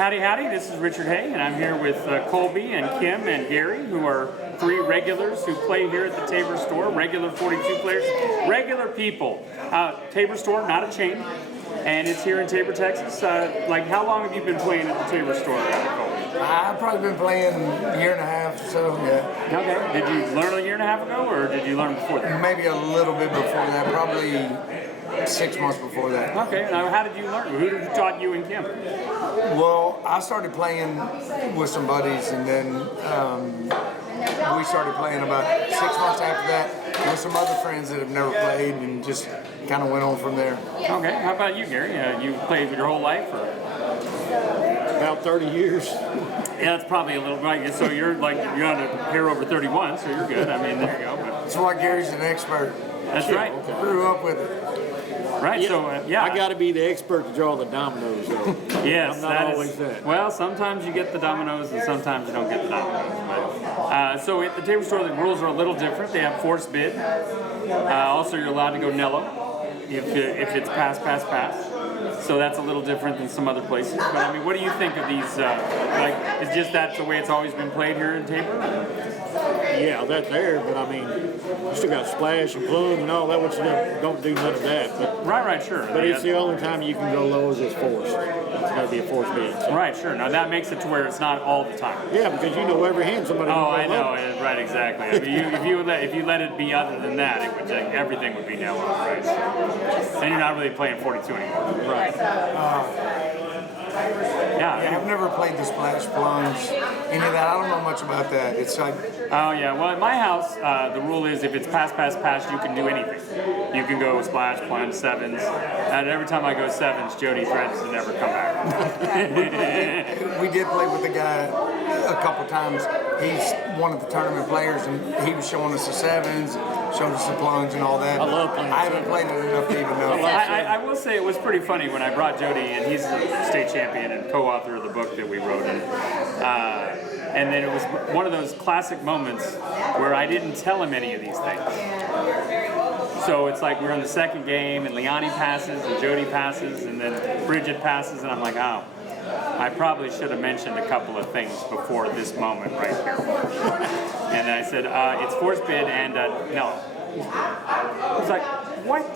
Howdy, howdy. This is Richard Hay, and I'm here with Colby and Kim and Gary, who are three regulars who play here at the Tabor store. Regular 42 players, regular people. Tabor store, not a chain, and it's here in Tabor, Texas. Like, how long have you been playing at the Tabor store, Colby? I've probably been playing a year and a half, so yeah. Okay. Did you learn a year and a half ago, or did you learn before that? Maybe a little bit before that, probably 6 months before that. Okay. Now, how did you learn? Who taught you and Kim? Well, I started playing with some buddies, and then we started playing about 6 months after that with some other friends that have never played, and just kind of went on from there. Okay. How about you, Gary? You played your whole life, or? About 30 years. Yeah, that's probably a little right. So you're on a hair over 31, so you're good. I mean, there you go. But That's why Gary's an expert. that's right. Grew up with it. Right. So yeah. I got to be the expert to draw the dominoes, though. Yes, I'm not that always is. that. Well, sometimes you get the dominoes, and sometimes you don't get the dominoes. But, so at the Tabor store, the rules are a little different. They have force bid. Also, you're allowed to go Nello if it's pass, pass, pass. So that's a little different than some other places. But I mean, what do you think of these? Is just that the way it's always been played here in Tabor? Yeah, that's there, but I mean, you still got splash and plume and all that, which don't do none of that. Right, sure. But it's the only time you can go low as it's forced. It's got to be a forced bid. So. Right, sure. Now that makes it to where it's not all the time. Yeah, because you know every hand somebody. Oh, I know. Right, exactly. I mean, if you let it be other than that, it would everything would be no right? And you're not really playing 42 anymore. Right. Yeah. I've never played the splash plunge, any of that. I don't know much about that. It's like, Oh yeah. Well, at my house, the rule is if it's pass, pass, pass, you can do anything. You can go splash, plunge, sevens, and every time I go sevens, Jody threatens to never come back. we did play with the guy a couple times. He's one of the tournament players, and he was showing us the sevens, showing us the plunge and all that. I love playing I haven't played it enough to even know. I will say it was pretty funny when I brought Jody, and he's a state champion and co-author of the book that we wrote. And then it was one of those classic moments where I didn't tell him any of these things. So it's like we're in the second game, and Liani passes, and Jody passes, and then Bridget passes, and I'm like, oh, I probably should have mentioned a couple of things before this moment right here. And I said, it's force bid, and no. He's like, what?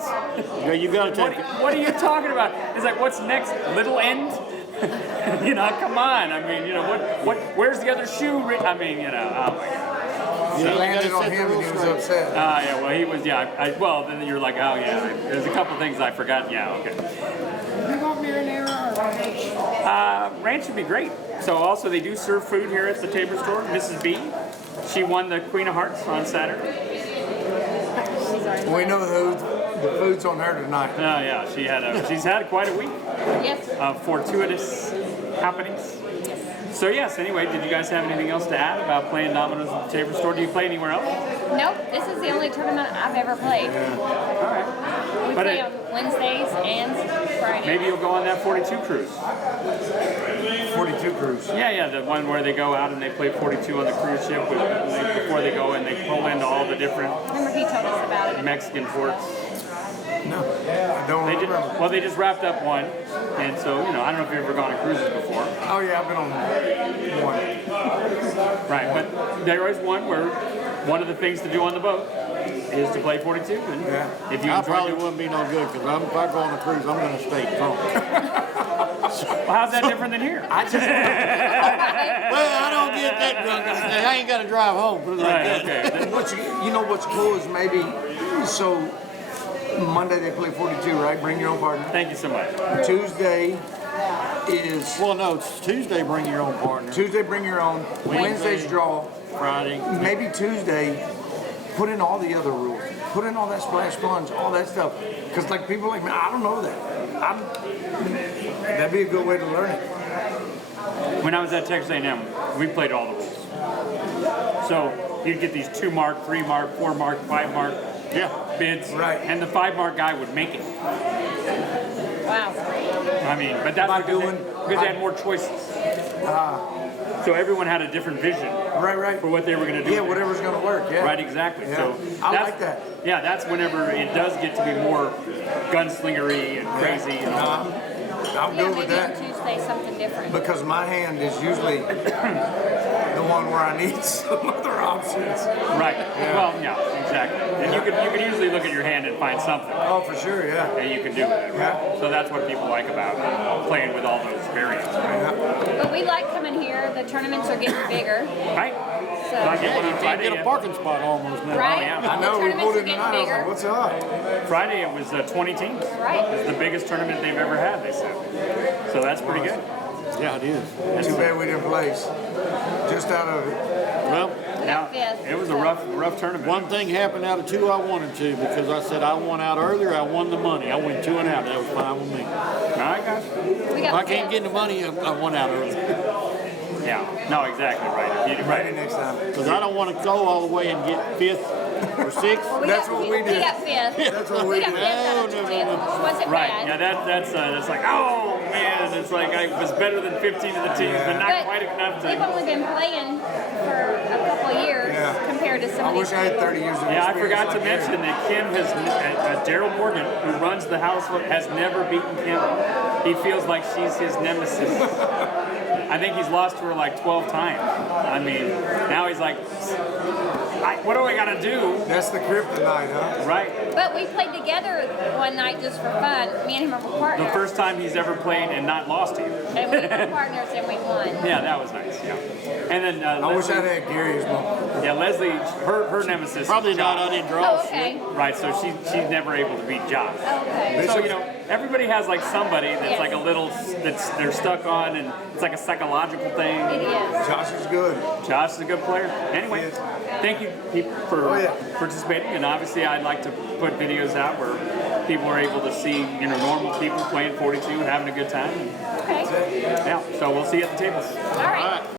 Yeah, you got to take What are you talking about? He's like, what's next? Little end? Come on. I mean, where's the other shoe? I mean, oh my God. He landed on him and he was upset. Yeah, well, he was, yeah. Well, then you're like, oh, yeah, there's a couple things I forgot. Yeah, okay. You want marinara or ranch? Ranch would be great. So also, they do serve food here at the Tabor store. Mrs. B, she won the Queen of Hearts on Saturday. We know the food's on her tonight. Oh, yeah, she's had quite a week Yes. of fortuitous happenings. So yes, anyway, did you guys have anything else to add about playing dominoes at the Tabor store? Do you play anywhere else? Nope. This is the only tournament I've ever played. All right. We But play on Wednesdays and Fridays. maybe you'll go on that 42 cruise. 42 cruise. Yeah, the one where they go out and they play 42 on the cruise ship before they go and they pull into all the different Remember he told us about it. Mexican ports. No, I don't remember. They just wrapped up one, and so I don't know if you've ever gone on cruises before. Oh yeah, I've been on one. Right, but there is one where one of the things to do on the boat is to play 42. And if you I enjoy probably it, wouldn't be no good because if I go on a cruise, I'm going to stay drunk. well, how's that different than here? Well, I don't get that drunk. I ain't got to drive home. Put it like Right, that. okay. What's cool is maybe so Monday they play 42, right? Bring your own partner. Thank you so much. Tuesday is Well, no, it's Tuesday. Bring your own partner. bring your own. Wednesday's draw. Friday. Maybe Tuesday, put in all the other rules. Put in all that splash plunge, all that stuff. Because like people like me, I don't know that. That'd be a good way to learn it. When I was at Texas A&M, we played all the rules. So you'd get these 2 mark, 3 mark, 4 mark, 5 mark bids, Right. and the 5 mark guy would make it. Wow. I mean, but that's By because doing- they had more choices. So everyone had a different vision Right. for what they were going to do. Yeah, whatever's going to work. Yeah. Right, exactly. Yeah. So I that's, like that. Yeah, that's whenever it does get to be more gunslingery and crazy and all. I'm Yeah, good with maybe on that. Tuesday play something different? because my hand is usually the one where I need some other options. Right. Well, yeah, exactly. And you could usually look at your hand and find something Oh, for sure, yeah. that you can do with it. Right? Yeah. So that's what people like about playing with all those variants. Right? But we like coming here. The tournaments are getting bigger. Right? So, Well, I get Yeah, one you on can't Friday. get a parking spot almost now. right? Oh, yeah. I know, The we pulled tournaments are in getting tonight. I was like, bigger. what's up? Friday it was 20 teams. Right. It was the biggest tournament they've ever had, they said. So that's pretty good. Yeah, it is. Too bad we didn't place. Just out of it. Well, Now, Fifth. it was a rough tournament. one thing happened out of two I wanted to because I said I won out earlier. I won the money. I went 2 and out. That was fine with me. I got you. We If got I can't fifth. get the money, I won out early. Yeah. No, exactly right. If you, Ready right. next time. Because I don't want to go all the way and get 5th or 6th. Well, That's what we We did. got fifth. That's what We we got did. fifth out of No, no, 20th, no, which wasn't Right. bad. Yeah, that's like, oh man, it's like I was better than 15 of the teams, but not But quite enough we've to. only been playing for a couple of years Yeah. compared to some I of wish these I had people. 30 years of Yeah, I experience forgot to like mention you. that Kim has, Daryl Morgan, who runs the house, has never beaten Kim. He feels like she's his nemesis. I think he's lost to her like 12 times. I mean, now he's like, what do I gotta do? That's the kryptonite, huh? Right? But we played together one night just for fun. Me and him were The partners. first time he's ever played and not lost to you. And we were partners and we won. Yeah, that was nice. Yeah. And then I wish Leslie, I'd had Gary's one. yeah, Leslie, her nemesis. is Probably not. Josh. I didn't draw Oh, shit. okay. Right, so she's never able to beat Josh. Okay. So everybody has like somebody that's Yes. like a little they're stuck on, and it's like a psychological thing. It is. Josh is good. Josh is a good player. Anyway, thank you people for Oh, yeah. participating, and obviously I'd like to put videos out where people are able to see normal people playing 42 and having a good time. Okay. Yeah, so we'll see you at the tables. All right.